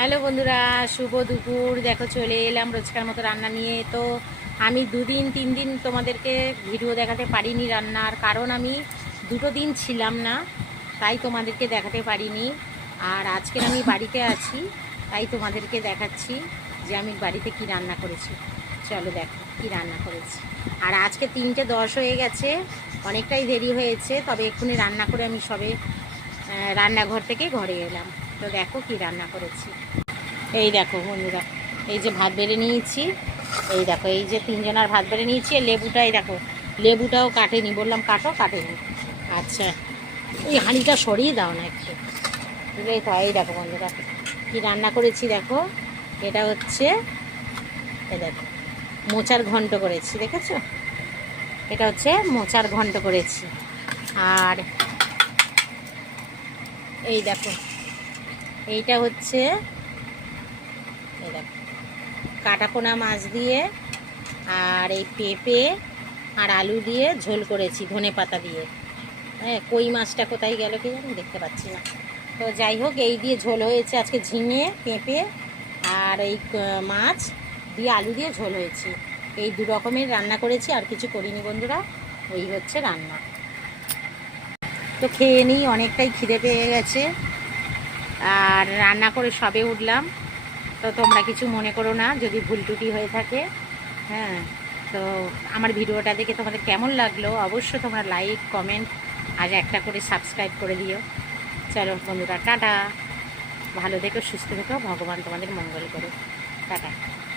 Hello বন্ধুরা, শুভ দুপুর। দেখো চলে এলাম রোজকার মতো রান্না নিয়ে। তো আমি 2-3 দিন তোমাদেরকে ভিডিও দেখাতে পারিনি রান্নার, কারণ আমি 2 দিন ছিলাম না, তাই তোমাদেরকে দেখাতে পারিনি। আর আজকের আমি বাড়িতে আছি, তাই তোমাদেরকে দেখাচ্ছি যে আমি বাড়িতে কি রান্না করেছি। চলো দেখো কি রান্না করেছি। আর আজকে 3:10 হয়ে গেছে, অনেকটাই দেরি হয়েছে, তবে এক্ষুনি রান্না করে আমি সবে রান্নাঘর থেকে ঘরে এলাম। তো দেখো কি রান্না করেছি। এই দেখো বন্ধুরা, এই যে ভাত বেড়ে নিয়েছি, এই দেখো এই যে 3 জনার ভাত বেড়ে নিয়েছি। লেবুটাই দেখো, লেবুটাও কাটেনি, বললাম কাটো, কাটেনি। আচ্ছা, এই হাঁড়িটা সরিয়ে দাও না একটু, বুঝলেই তো। এই দেখো বন্ধুরা কি রান্না করেছি দেখো। এটা হচ্ছে, এই দেখো মোচার ঘন্ট করেছি, দেখেছো? এটা হচ্ছে মোচার ঘন্ট করেছি। আর এই দেখো এইটা হচ্ছে, এই দেখো কাটাপোনা মাছ দিয়ে আর এই পেঁপে আর আলু দিয়ে ঝোল করেছি ধনে পাতা দিয়ে। হ্যাঁ, কই মাছটা কোথায় গেল কি জানি, দেখতে পাচ্ছি না। তো যাই হোক, এই দিয়ে ঝোল হয়েছে আজকে। ঝিঙে, পেঁপে আর এই মাছ দিয়ে আলু দিয়ে ঝোল হয়েছে। এই 2 রকমের রান্না করেছি, আর কিছু করিনি বন্ধুরা। এই হচ্ছে রান্না। তো খেয়ে নিই, অনেকটাই খিদে পেয়ে গেছে, আর রান্না করে সবে উঠলাম। তো তোমরা কিছু মনে করো না যদি ভুল ত্রুটি হয়ে থাকে। হ্যাঁ, তো আমার ভিডিওটা দেখে তোমাদের কেমন লাগলো অবশ্যই তোমরা লাইক, কমেন্ট আর একটা করে সাবস্ক্রাইব করে দিও। চলো বন্ধুরা, টাটা। ভালো থেকো, সুস্থ থেকো, ভগবান তোমাদের মঙ্গল করো। টাটা।